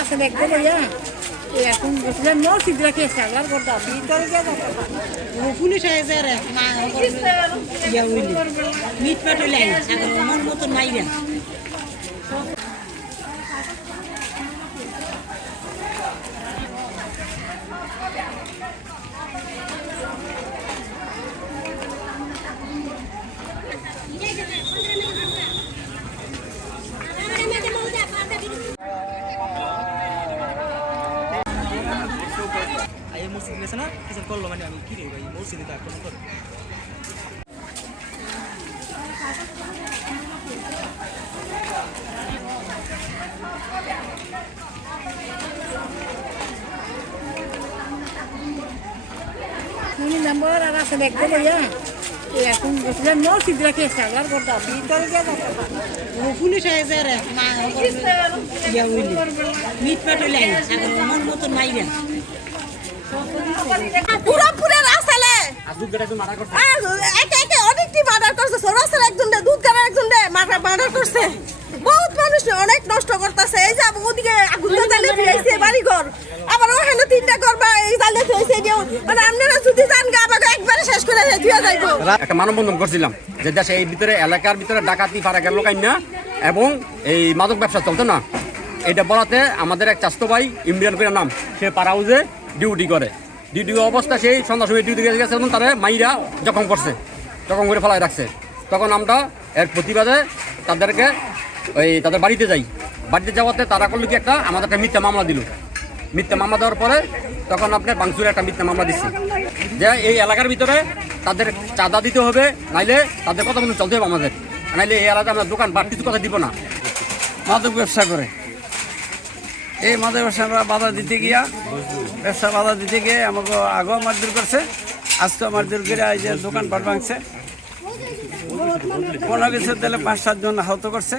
আসলে একদম এখন বসলেন মসজিদ রাখে সাগর করতাম পুলিশ হয়েছে রে মিট পেটে মন মতন নাই রে মসজিদ গেছে না কিছু করলো মানে আমি কি রে ভাই মসজিদে তো একটা করে নাম্বার আর আসলে একদম এখন বসলেন মসজিদ রাখে সাগর করতাম পুলিশ হয়েছে রে মিট পেটে মন মতন নাই রে পুরোপুরি রাস্তালে অনেকটি মার্ডার করছে রাস্তার একজন দুধ গাড়ার একজন মার্ডার করছে বহুত মানুষ অনেক নষ্ট করতেছে এই যে ওদিকে আগুন জ্বালিয়ে ফিরেছে বাড়ি ঘর আবার ওখানে তিনটা ঘর বা এই জ্বালিয়ে ফিরেছে মানে আপনারা যদি যান আমাকে একবারে শেষ করে দিয়ে যাইবো একটা মানববন্ধন করছিলাম যে দেশে এই ভিতরে এলাকার ভিতরে ডাকাতি ফারাকের লোকাই না এবং এই মাদক ব্যবসা চলতো না এটা বলাতে আমাদের এক চাস্তো ভাই ইমরান করে নাম সে পাড়া হাউসে ডিউটি করে ডিউটি অবস্থা সেই সন্ধ্যার সময় ডিউটি গেছে এবং তারা মাইরা জখম করছে জখম করে ফেলায় রাখছে তখন আমরা এর প্রতিবাদে তাদেরকে তাদের বাড়িতে যাই বাড়িতে যাওয়াতে তারা করলো কি আমাদের একটা মিথ্যা মামলা দিল মিথ্যা মামলা দেওয়ার পরে তখন আপনার বাংসুরে একটা মিথ্যা মামলা দিচ্ছে যে এই এলাকার ভিতরে তাদের চাঁদা দিতে হবে নাইলে তাদের কথা মতো চলতে হবে আমাদের নাইলে এই এলাকায় আমরা দোকান বা কিছু কথা দিব না মাদক ব্যবসা করে এই মাদক ব্যবসা আমরা বাধা দিতে গিয়া ব্যবসা বাধা দিতে গিয়ে আমাকে আগেও মারধর করছে আজকেও মারধর করে এই যে দোকান পাট ভাঙছে কোনো কিছু দিলে 5-7 জন আহত করছে